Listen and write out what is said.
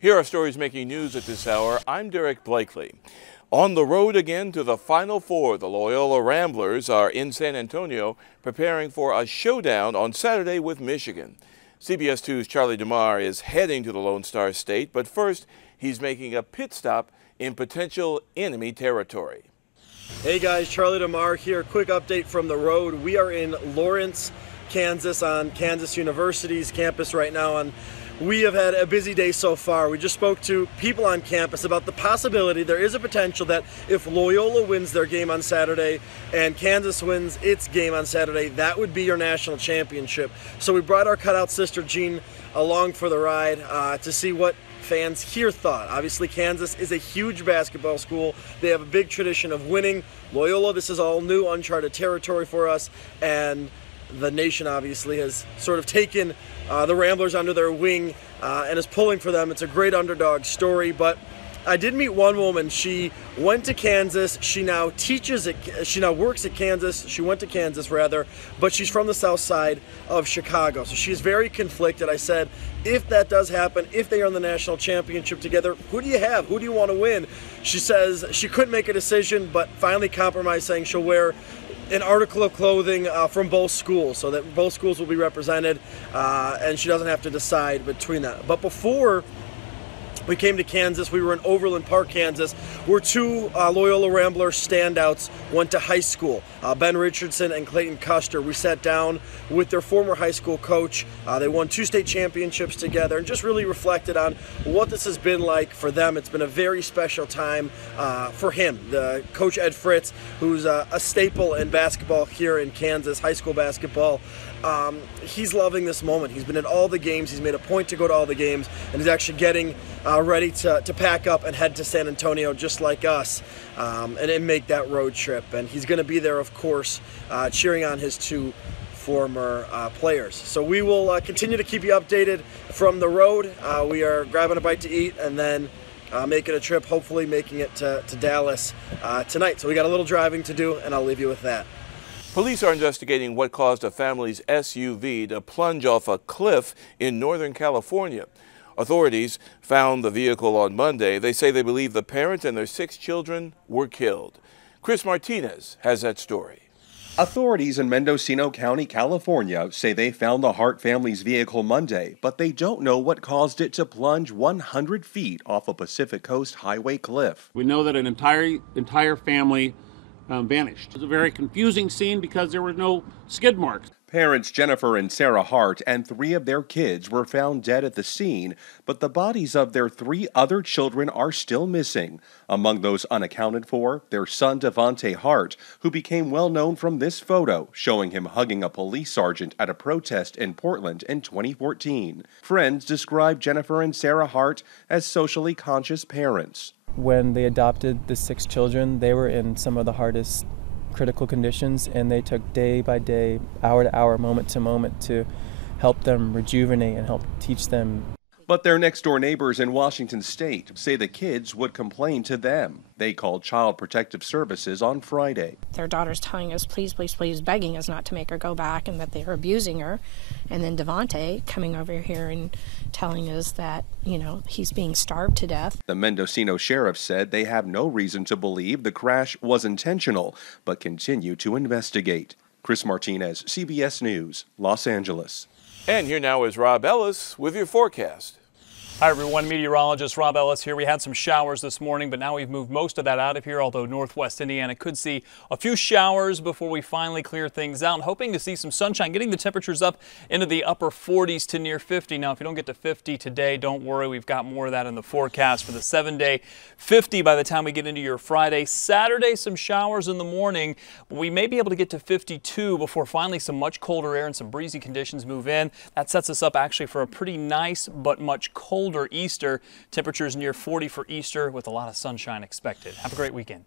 Here are stories making news at this hour. I'm Derek Blakely. On the road again to the Final Four, the Loyola Ramblers are in San Antonio preparing for a showdown on Saturday with Michigan. CBS 2's Charlie DeMar is heading to the Lone Star State, but first he's making a pit stop in potential enemy territory. Hey guys, Charlie DeMar here. Quick update from the road. We are in Lawrence, Kansas on Kansas University's campus right now, and we have had a busy day so far. We just spoke to people on campus about the possibility, there is a potential that if Loyola wins their game on Saturday and Kansas wins its game on Saturday, that would be your national championship. So we brought our cutout sister Jean along for the ride to see what fans here thought. Obviously, Kansas is a huge basketball school. They have a big tradition of winning. Loyola, this is all new, uncharted territory for us, and the nation obviously has sort of taken the Ramblers under their wing and is pulling for them. It's a great underdog story, but I did meet one woman. She went to Kansas. She now teaches she now works at Kansas. She went to Kansas rather, but she's from the south side of Chicago. So she's very conflicted. I said, if that does happen, if they are in the national championship together, who do you have? Who do you want to win? She says she couldn't make a decision, but finally compromised, saying she'll wear an article of clothing from both schools, so that both schools will be represented, and she doesn't have to decide between that. But before we came to Kansas, we were in Overland Park, Kansas, where two Loyola Rambler standouts went to high school, Ben Richardson and Clayton Custer. We sat down with their former high school coach. They won 2 state championships together and just really reflected on what this has been like for them. It's been a very special time for him. The coach Ed Fritz, who's a staple in basketball here in Kansas, high school basketball. He's loving this moment. He's been at all the games. He's made a point to go to all the games, and he's actually getting ready to pack up and head to San Antonio just like us and make that road trip. And he's going to be there, of course, cheering on his 2 former players. So we will continue to keep you updated from the road. We are grabbing a bite to eat and then making a trip, hopefully making it to Dallas tonight. So we got a little driving to do, and I'll leave you with that. Police are investigating what caused a family's SUV to plunge off a cliff in Northern California. Authorities found the vehicle on Monday. They say they believe the parent and their 6 children were killed. Chris Martinez has that story. Authorities in Mendocino County, California say they found the Hart family's vehicle Monday, but they don't know what caused it to plunge 100 feet off a Pacific Coast highway cliff. We know that an entire family vanished. It was a very confusing scene because there were no skid marks. Parents Jennifer and Sarah Hart and 3 of their kids were found dead at the scene, but the bodies of their 3 other children are still missing. Among those unaccounted for, their son Devonte Hart, who became well known from this photo, showing him hugging a police sergeant at a protest in Portland in 2014. Friends describe Jennifer and Sarah Hart as socially conscious parents. When they adopted the 6 children, they were in some of the hardest critical conditions, and they took day by day, hour to hour, moment to moment to help them rejuvenate and help teach them. But their next-door neighbors in Washington State say the kids would complain to them. They called Child Protective Services on Friday. Their daughter's telling us, please, please, please, begging us not to make her go back and that they are abusing her. And then Devonte coming over here and telling us that, he's being starved to death. The Mendocino sheriff said they have no reason to believe the crash was intentional, but continue to investigate. Chris Martinez, CBS News, Los Angeles. And here now is Rob Ellis with your forecast. Hi everyone, meteorologist Rob Ellis here. We had some showers this morning, but now we've moved most of that out of here, although northwest Indiana could see a few showers before we finally clear things out. And hoping to see some sunshine, getting the temperatures up into the upper 40s to near 50. Now, if you don't get to 50 today, don't worry. We've got more of that in the forecast for the 7-day. 50 by the time we get into your Friday. Saturday, some showers in the morning, but we may be able to get to 52 before finally some much colder air and some breezy conditions move in. That sets us up actually for a pretty nice but much colder Easter. Temperatures near 40 for Easter with a lot of sunshine expected. Have a great weekend.